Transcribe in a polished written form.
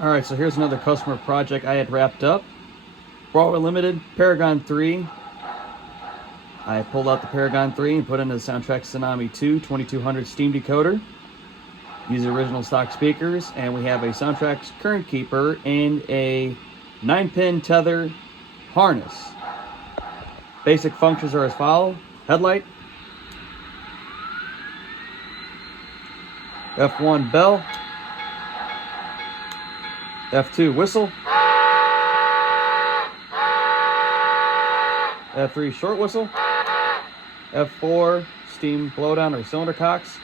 Alright, so here's another customer project I had wrapped up. Broadway Limited Paragon 3. I pulled out the Paragon 3 and put in the SoundTraxx Tsunami2 2200 Steam decoder. Use the original stock speakers, and we have a SoundTraxx CurrentKeeper and a 9-pin tether harness. Basic functions are as follows: headlight, F1 bell, F2 whistle, F3 short whistle, F4 steam blowdown or cylinder cocks,